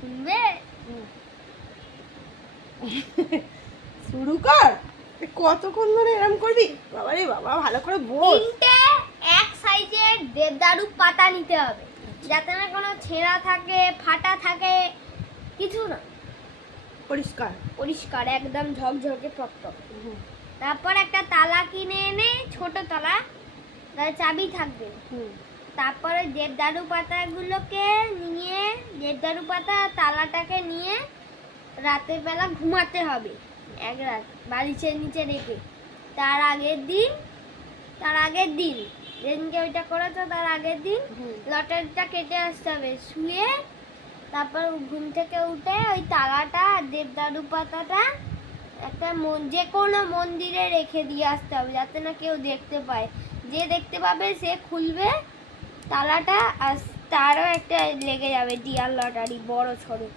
শুনবে? শুরু কর। কতক্ষণ ধরে এরম করবি? বাবা রে বাবা, ভালো করে বল। 3টে এক সাইজের দেবদারু পাতা নিতে হবে, যাতে না কোনো ছেঁড়া থাকে, ফাটা থাকে, কিছু না, পরিষ্কার। পরিষ্কার একদম ঝকঝকে টকটক। তারপর একটা তালা কিনে এনে, ছোট তালা, তার চাবি থাকবে। তারপর ওই দেবদারু পাতাগুলোকে নিয়ে, দেবদারু পাতা তালাটাকে নিয়ে রাতের বেলা ঘুমাতে হবে এক রাত বালিশের নিচে রেখে। তার আগের দিন যেদিনকে ওইটা করেছো তার আগের দিন লটারিটা কেটে আসতে হবে শুয়ে। তারপর ঘুম থেকে উঠে ওই তালাটা আর দেবদারু পাতাটা একটা যে কোনো মন্দিরে রেখে দিয়ে আসতে হবে, যাতে না কেউ দেখতে পায়। যে দেখতে পাবে সে খুলবে তালাটা, আর তারও একটা লেগে যাবে ডিয়ার লটারি, বড় সড়ো।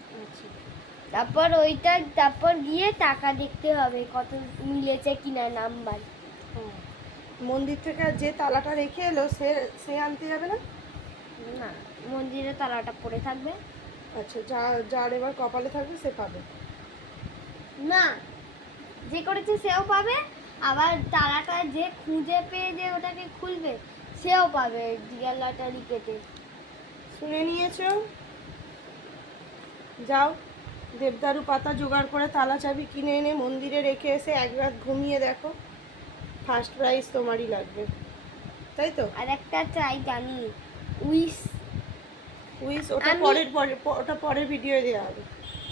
তারপর গিয়ে টাকা দেখতে হবে কত মিলেছে কিনা, নাম্বার। মন্দির থেকে যে তালাটা রেখে এলো সে আনতে যাবে না? না, মন্দিরে তালাটা পড়ে থাকবে। আচ্ছা, যার এবার কপালে থাকবে সে পাবে না, যে করেছে সেও পাবে, আবার তালাটা যে খুঁজে পেয়ে যে ওটাকে খুলবে সেও পাবে ডিয়ার লটারি কেটে। শুনে নিয়েছো? যাও, দেবদারু পাতা জোগাড় করে তালা চাবি কিনে এনে মন্দিরে রেখে এসে এক রাত ঘুমিয়ে দেখো, ফার্স্ট প্রাইজ তোমারই লাগবে, তাই তো? আর একটা চাই জানি, উইশ। ওটা পরের ভিডিও দেওয়া হবে।